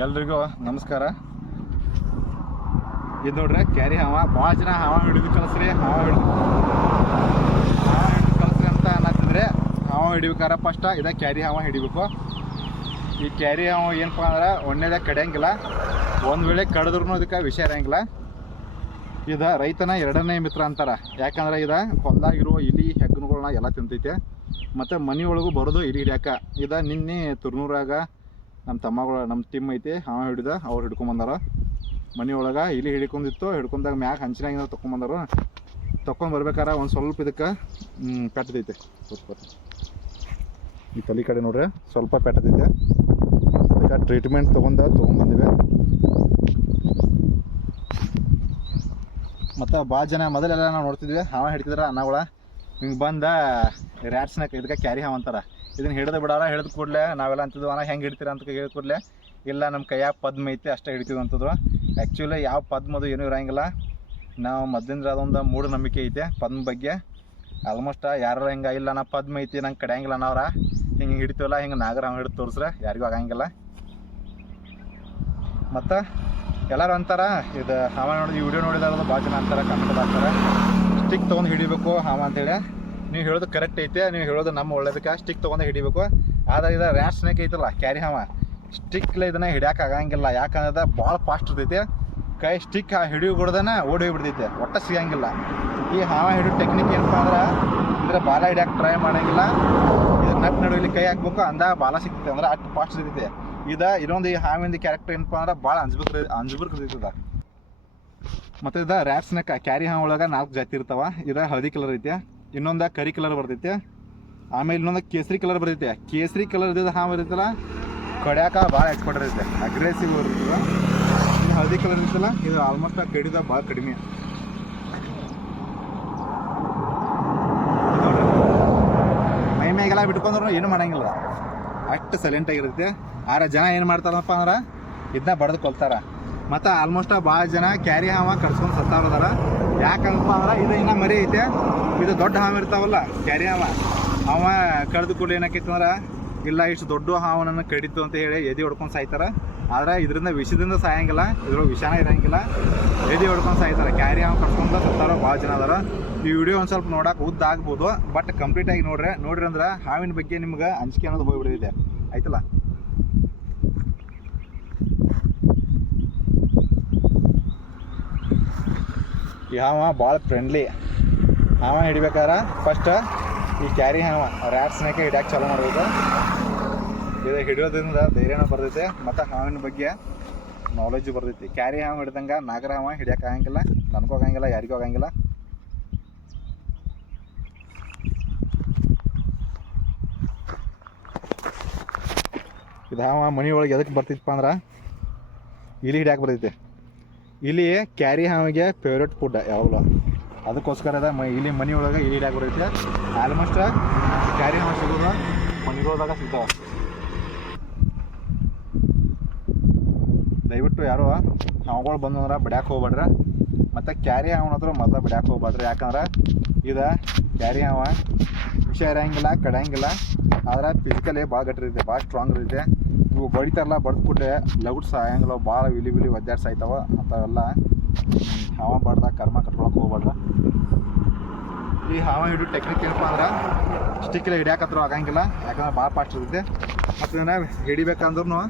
ಎಲ್ರಿಗೂ ನಮಸ್ಕಾರ. ಇದು ನೋಡ್ರಿ ಕ್ಯಾರಿ ಹಾವ. ಭಾಳ ಜನ ಹಾವ ಹಿಡಿದು ಕಲಿಸ್ರಿ ಅಂತ ಅನ್ನತ್ತಿದ್ರೆ ಹಾವ ಹಿಡಿಬೇಕಾರೆ ಫಸ್ಟ್ ಇದ ಕ್ಯಾರಿ ಹಾವ ಹಿಡಿಬೇಕು. ಈ ಕ್ಯಾರಿ ಹಾವ ಏನಪ್ಪ ಅಂದ್ರೆ ಒಣ್ಣೆದಾಗ ಕಡಿಯಂಗಿಲ್ಲ, ಒಂದು ವೇಳೆ ಕಡಿದ್ರೂ ಅದಕ್ಕೆ ವಿಷ ಇರೋಂಗಿಲ್ಲ. ಇದು ರೈತನ ಎರಡನೇ ಮಿತ್ರ ಅಂತಾರೆ. ಯಾಕಂದ್ರೆ ಇದು ಹೊಲದಾಗಿರುವ ಇಲಿ ಹೆಗ್ಗನುಗಳನ್ನ ಎಲ್ಲ ತಿಂತೈತೆ, ಮತ್ತು ಮನೆಯೊಳಗೂ ಬರೋದು ಇಲಿ ಹಿಡಿಯಾಕ. ಇದು ನಿನ್ನೆ ತುರ್ನೂರಾಗ ನಮ್ಮ ಟೀಮ್ ಐತಿ ಹಾವ ಹಿಡಿದ ಅವ್ರು ಹಿಡ್ಕೊಂಬಂದಾರ. ಮನೆಯೊಳಗೆ ಇಲಿ ಹಿಡ್ಕೊಂಡಾಗ ಮ್ಯಾಗ ಹಂಚಿನಾಗ ತೊಗೊಂಬಂದಾರು. ತೊಗೊಂಡು ಬರ್ಬೇಕಾರೆ ಒಂದು ಸ್ವಲ್ಪ ಇದಕ್ಕೆ ಪೆಟ್ಟದೈತೆ. ಈ ತಲೆ ಕಡೆ ನೋಡ್ರಿ ಸ್ವಲ್ಪ ಪೆಟ್ಟದೈತೆ. ಅದಕ್ಕೆ ಟ್ರೀಟ್ಮೆಂಟ್ ತೊಗೊಂಬಂದಿವೆ. ಮತ್ತು ಭಾಳ ಜನ ಮೊದಲೆಲ್ಲ ನಾವು ನೋಡ್ತಿದ್ವಿ ಹಾವ ಹಿಡ್ತಿದ್ರೆ ಅನ್ನಗಳ ಹಿಂಗೆ ಬಂದ ರ್ಯಾಟ್ ಸ್ನೇಕ್, ಇದಕ್ಕೆ ಕ್ಯಾರಿ ಹಾವ ಅಂತಾರೆ. ಇದನ್ನು ಹಿಡಿದು ಬಿಡೋಲ್ಲ, ಹಿಡಿದು ಕೂಡಲೇ ನಾವೆಲ್ಲ ಅಂತಿದ್ವು ಅಣ್ಣ ಹೆಂಗೆ ಹಿಡ್ತೀರ ಅಂತ ಹೇಳಿದ ಕೂಡಲೇ ಇಲ್ಲ ನಮ್ಮ ಕೈಯಾಗ ಪದ್ಮ ಐತಿ ಅಷ್ಟೇ ಹಿಡಿತೀವಿ ಅಂತದ್ರು. ಆ್ಯಕ್ಚುಲಿ ಯಾವ ಪದ್ಮದು ಏನೂ ಇರೋಂಗಿಲ್ಲ. ನಾವು ಮೊದಲಿಂದ ಅದೊಂದು ಮೂಢನಂಬಿಕೆ ಐತೆ ಪದ್ಮ ಬಗ್ಗೆ. ಆಲ್ಮೋಸ್ಟ್ ಯಾರು ಹಿಂಗೆ ಇಲ್ಲ ನಾ ಪದ್ಮ ಐತಿ ನಂಗೆ ಕಡಿಯಂಗಿಲ್ಲ ಅನ್ನೋರ ಹಿಂಗೆ ಹಿಡಿತೀವಲ್ಲ, ಹಿಂಗೆ ನಾಗರ ಹಾವು ಹಿಡಿದು ತೋರಿಸ್ರೆ ಯಾರಿಗೂ ಆಗಂಗಿಲ್ಲ. ಮತ್ತು ಎಲ್ಲರೂ ಅಂತಾರೆ ಇದು ಹಾವ ನೋಡಿ, ಈ ವಿಡಿಯೋ ನೋಡಿದಾರದು ಭಾಳ ಜನ ಅಂತಾರೆ, ಕಮೆಂಟ್ ಆಗ್ತಾರೆ ಸ್ಟಿಕ್ ತೊಗೊಂಡು ಹಿಡಿಬೇಕು ಹಾವ ಅಂತೇಳಿ. ನೀವು ಹೇಳೋದು ಕರೆಕ್ಟ್ ಐತೆ, ನೀವು ಹೇಳೋದು ನಮ್ಮ ಒಳ್ಳೇದಕ್ಕೆ ಸ್ಟಿಕ್ ತೊಗೊಂಡು ಹಿಡಿಬೇಕು. ಆದರೆ ಇದು ರ್ಯಾಟ್ ಸ್ನೇಕ್ ಐತಲ್ಲ ಕ್ಯಾರಿ ಹಾವ, ಸ್ಟಿಕ್ಲೆ ಇದನ್ನು ಹಿಡಿಯೋಕೆ ಆಗಂಗಿಲ್ಲ. ಯಾಕಂದ್ರೆ ಭಾಳ ಫಾಸ್ಟ್ ಇರ್ತೈತಿ. ಕೈ ಸ್ಟಿಕ್ ಹಿಡಿಯೋಗ್ಬಿಡ್ದನ ಓಡಿ ಹೋಗ್ಬಿಡ್ತೈತೆ, ಒಟ್ಟು ಸಿಗಂಗಿಲ್ಲ. ಈ ಹಾವ ಹಿಡಿಯೋ ಟೆಕ್ನಿಕ್ ಏನಪ್ಪ ಅಂದ್ರೆ ಇದ್ರೆ ಬಾಲ ಹಿಡಿಯೋಕೆ ಟ್ರೈ ಮಾಡೋಂಗಿಲ್ಲ. ಇದು ನಟ್ ನಡುವಲ್ಲಿ ಕೈ ಹಾಕ್ಬೇಕು, ಅಂದಾಗ ಬಾಲ ಸಿಗ್ತೈತೆ. ಅಂದ್ರೆ ಅಷ್ಟು ಫಾಸ್ಟ್ ಇರ್ತೈತೆ. ಇನ್ನೊಂದು ಈ ಹಾವಿಂದ ಕ್ಯಾರೆಕ್ಟರ್ ಏನಪ್ಪ ಅಂದ್ರೆ ಭಾಳ ಅಂಜ್ಬಿರ್ತೈತದ. ಮತ್ತು ಇದು ರ್ಯಾಟ್ ಸ್ನೇಕ್ ಕ್ಯಾರಿ ಹಾವ ಒಳಗೆ 4 ಜಾತಿ ಇರ್ತಾವೆ. ಇದು ಹಳದಿ ಕಲರ್ ಐತೆ, ಇನ್ನೊಂದು ಕರಿ ಕಲರ್ ಬರ್ತೈತೆ, ಆಮೇಲೆ ಇನ್ನೊಂದು ಕೇಸರಿ ಕಲರ್ ಬರ್ತೈತೆ. ಕೇಸರಿ ಕಲರ್ ಇದ್ದಿದ್ದು ಹಾವು ಇರ್ತೈತಲ್ಲ ಕಡಿಯಾಕ ಭಾಳ ಎಕ್ಸ್ಪರ್ಟ್ ಇರುತ್ತೆ, ಅಗ್ರೆಸಿವ್ ಇರ್ತದೆ. ಇನ್ನು ಹಳದಿ ಕಲರ್ ಇರ್ತಲ್ಲ ಇದು ಆಲ್ಮೋಸ್ಟ್ ಕಡಿದ ಭಾಳ ಕಡಿಮೆ. ಮೈ ಮೇಗೆಲ್ಲ ಬಿಟ್ಕೊಂಡ್ರು ಏನು ಮಾಡಂಗಿಲ್ಲ, ಅಷ್ಟು ಸೈಲೆಂಟಾಗಿರುತ್ತೆ. ಆದ್ರೆ ಜನ ಏನು ಮಾಡ್ತಾರಪ್ಪ ಅಂದ್ರೆ ಇದನ್ನ ಬಡ್ದು ಕೊಲ್ತಾರೆ. ಮತ್ತು ಆಲ್ಮೋಸ್ಟ್ ಭಾಳ ಜನ ಕ್ಯಾರಿ ಹಾವ ಕಡ್ಸ್ಕೊಂಡು ಸತ್ತಾರದಾರ. ಯಾಕಂದಪ್ಪ ಅಂದ್ರೆ ಇದು ಇನ್ನೂ ಮರಿ ಐತೆ. ಇದು ದೊಡ್ಡ ಹಾವು ಇರ್ತಾವಲ್ಲ ಕ್ಯಾರಿ ಹಾವ, ಅವ ಕಡ್ದು ಕೂಡ ಏನಕ್ಕೈತೆ ಅಂದ್ರೆ ಇಲ್ಲ ಇಷ್ಟು ದೊಡ್ಡ ಹಾವನನ್ನು ಕಡಿತು ಅಂತ ಹೇಳಿ ಎದೆ ಹೊಡ್ಕೊಂಡು ಸಾಯ್ತಾರೆ. ಆದರೆ ಇದರಿಂದ ವಿಷದಿಂದ ಸಾಯಂಗಿಲ್ಲ, ಇದ್ರೊಳಗೆ ವಿಷಾನ ಇರೋಂಗಿಲ್ಲ, ಎದೆ ಹೊಡ್ಕೊಂಡು ಸಾಯ್ತಾರೆ. ಕ್ಯಾರಿ ಹಾವು ಕಡ್ಸ್ಕೊಂಡು ಸತ್ತಾರೋ ಭಾಳ ಜನ ಅದಾರ. ಈ ವಿಡಿಯೋ ಒಂದು ಸ್ವಲ್ಪ ನೋಡೋಕೆ ಉದ್ದ ಆಗ್ಬೋದು, ಬಟ್ ಕಂಪ್ಲೀಟಾಗಿ ನೋಡ್ರಿ ಅಂದ್ರೆ ಹಾವಿನ ಬಗ್ಗೆ ನಿಮ್ಗೆ ಅಂಜಿಕೆ ಅನ್ನೋದು ಹೋಗಿಬಿಡಿದೆ ಆಯ್ತಲ್ಲ. ಈ ಹಾವ ಭಾಳ ಫ್ರೆಂಡ್ಲಿ. ಹಾವ ಹಿಡಿಬೇಕಾರೆ ಫಸ್ಟ್ ಈ ಕ್ಯಾರಿ ಹಾವ ರ್ಯಾಟ್ ಸ್ನೇಕ್ ಹಿಡಿಯೋಕೆ ಚಾಲೂ ಮಾಡ್ಬೇಕು. ಇದು ಹಿಡಿಯೋದ್ರಿಂದ ಧೈರ್ಯನೂ ಬರ್ತೈತೆ ಮತ್ತು ಹಾವಿನ ಬಗ್ಗೆ ನಾಲೆಜ್ ಬರ್ತೈತಿ. ಕ್ಯಾರಿ ಹಾವು ಹಿಡ್ದಂಗೆ ನಾಗರ ಹಾವ ಹಿಡಿಯೋಕೆ ಆಗಂಗಿಲ್ಲ, ನನಗೂ ಆಗಂಗಿಲ್ಲ, ಯಾರಿಗೂ ಆಗಂಗಿಲ್ಲ. ಇದು ಹಾವ ಮನೆ ಒಳಗೆ ಎದಕ್ಕೆ ಬರ್ತೈತಪ್ಪ ಅಂದ್ರೆ ಇಲಿ ಹಿಡಿಯೋಕೆ ಬರ್ತೈತೆ. ಇಲ್ಲಿ ಕ್ಯಾರಿ ಹಾವಿಗೆ ಫೇವ್ರೇಟ್ ಫುಡ್ ಯಾವಾಗಲೂ, ಅದಕ್ಕೋಸ್ಕರ ಇಲ್ಲಿ ಮನೆಯೊಳಗೆ ಇಲಿ ಹಿಡಿಯೋಕೆ ಬರ್ತೈತೆ. ಆಲ್ಮೋಸ್ಟ್ ಕ್ಯಾರಿ ಹಾವು ಸಿಗೋದು ಮನೆಗಳದಾಗ ಸಿಗ್ತಾವೆ. ದಯವಿಟ್ಟು ಯಾರು ಹಾವುಗಳು ಬಂದಂದ್ರೆ ಬಡ್ಯಾಕೆ ಹೋಗ್ಬೇಡ್ರಿ. ಮತ್ತು ಕ್ಯಾರಿ ಹಾವನ ಹತ್ರ ಮೊದಲು ಬಡ್ಯಾಕೆ ಹೋಗ್ಬೇಡ್ರಿ. ಯಾಕಂದ್ರೆ ಇದು ಕ್ಯಾರಿ ಹಾವ ವಿಷ ಇರೋಂಗಿಲ್ಲ, ಕಡಿಯಂಗಿಲ್ಲ, ಆದ್ರೆ ಫಿಸಿಕಲಿ ಭಾಳ ಗಟ್ಟಿರುತ್ತೆ, ಭಾಳ ಸ್ಟ್ರಾಂಗ್ ಇರುತ್ತೆ. ಇವು ಬಡಿತಾರಲ್ಲ, ಬಡ್ದ್ಬಿಟ್ಟೆ ಲಗುಟ್ ಸಾಯಂಗಿಲ್ಲ, ಭಾಳ ವಿಲಿ ಒದ್ದಾಡ್ಸಿ ಸಾಯ್ತಾವೆ. ಅಂಥವೆಲ್ಲ ಹಾವ ಬಡ್ದಾಗ ಕರ್ಮ ಕಟ್ಕೊಳಕ್ಕೆ ಹೋಗ್ಬೇಡ್ರಿ. ಈ ಹಾವ ಹಿಡಿಯೋ ಟೆಕ್ನಿಕ್ ಏನಪ್ಪ ಅಂದ್ರೆ ಸ್ಟಿಕ್ಕಲ್ಲಿ ಹಿಡಿಯಾಕತ್ರ ಆಗಂಗಿಲ್ಲ, ಯಾಕಂದ್ರೆ ಭಾಳ ಫಾಸ್ಟ್ ಇರುತ್ತೆ. ಮತ್ತು ಇದನ್ನು ಹಿಡಿಬೇಕಂದ್ರೂ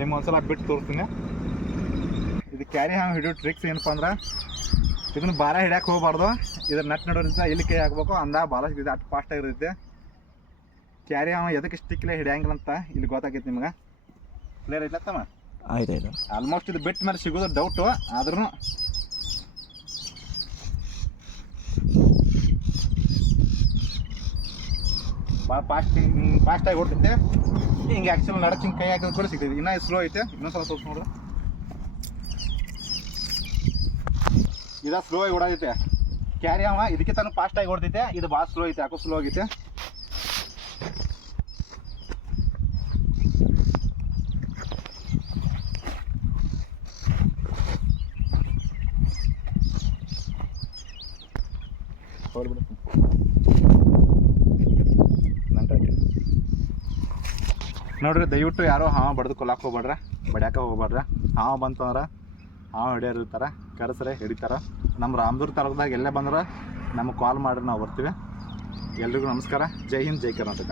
ನಿಮ್ಮ ಒಂದ್ಸಲ ಬಿಟ್ಟು ತೋರಿಸ್ತೀನಿ. ಇದು ಕ್ಯಾರಿ ಹಾವು ಹಿಡಿಯೋ ಟ್ರಿಕ್ಸ್ ಏನಪ್ಪ ಅಂದ್ರೆ ಇದನ್ನು ಬಾಲ ಹಿಡಿಯೋಕೆ ಹೋಗ್ಬಾರ್ದು. ಇದ್ರ ನಟ್ ನಡೋದ್ರಿಂದ ಇಲ್ಲಿ ಕೈ ಹಾಕ್ಬೇಕು, ಅಂದಾಗ ಬಾಲ ಹಿಡಿದು ಅಷ್ಟು ಫಾಸ್ಟಾಗಿರುತ್ತೆ. ಕ್ಯಾರಿ ಹಾವ ಎದಕ್ಕೆ ಸ್ಟಿಕ್ಲೇ ಹಿಡಿಯಂಗಿಲ್ಲ ಅಂತ ಇಲ್ಲಿ ಗೊತ್ತಾಗೈತೆ ನಿಮ್ಗೆ. ಕ್ಲಿಯರ್ ಐತಮ್ಮ? ಆಯ್ತಾಯ್ತು. ಆಲ್ಮೋಸ್ಟ್ ಇದು ಬಿಟ್ಟ ಮೇಲೆ ಸಿಗೋದು ಡೌಟು, ಆದ್ರೂ ಭಾಳ ಫಾಸ್ಟಾಗಿ ಓಡ್ತೈತೆ. ಹಿಂಗೆ ಆ್ಯಕ್ಚುಲಿ ನಡಕ್ಕೆ ಹಿಂಗೆ ಕೈ ಹಾಕಿದ್ರು ಕೂಡ ಸಿಗ್ತೈತಿ. ಇನ್ನೂ ಸ್ಲೋ ಐತೆ, ಇನ್ನೊಂದ್ಸಲ ತೋರಿಸಿ ನೋಡ್ರಿ. ಇದು ಸ್ಲೋ ಆಗಿ ಓಡಾದೈತೆ. ಕ್ಯಾರಿ ಹಾವ ಇದಕ್ಕೆ ತಾನು ಫಾಸ್ಟಾಗಿ ಓಡ್ತೈತೆ, ಇದು ಭಾಳ ಸ್ಲೋ ಐತೆ. ಯಾಕೋ ಸ್ಲೋ ಆಗೈತೆ. ನೋಡ್ರಿ ದಯವಿಟ್ಟು ಯಾರೋ ಹಾವ ಬಡ್ದು ಕೊಲ್ಲಕ್ಕೆ ಹೋಗ್ಬೇಡ್ರ, ಬಡ್ಯಾಕ ಹೋಗ್ಬೇಡ್ರ. ಹಾವ ಬಂತಂದ್ರೆ ಹಾವ ಹಿಡಿಯೋರು ಇರ್ತಾರೆ, ಕರೆಸ್ರೆ ಹಿಡಿತಾರೆ. ನಮ್ಮ ರಾಮದುರ್ಗ ತಾಲೂಕ್ದಾಗ ಎಲ್ಲೇ ಬಂದ್ರೆ ನಮಗೆ ಕಾಲ್ ಮಾಡಿರಿ, ನಾವು ಬರ್ತೀವಿ. ಎಲ್ರಿಗೂ ನಮಸ್ಕಾರ. ಜೈ ಹಿಂದ್, ಜೈ ಕರ್ನಾಟಕ.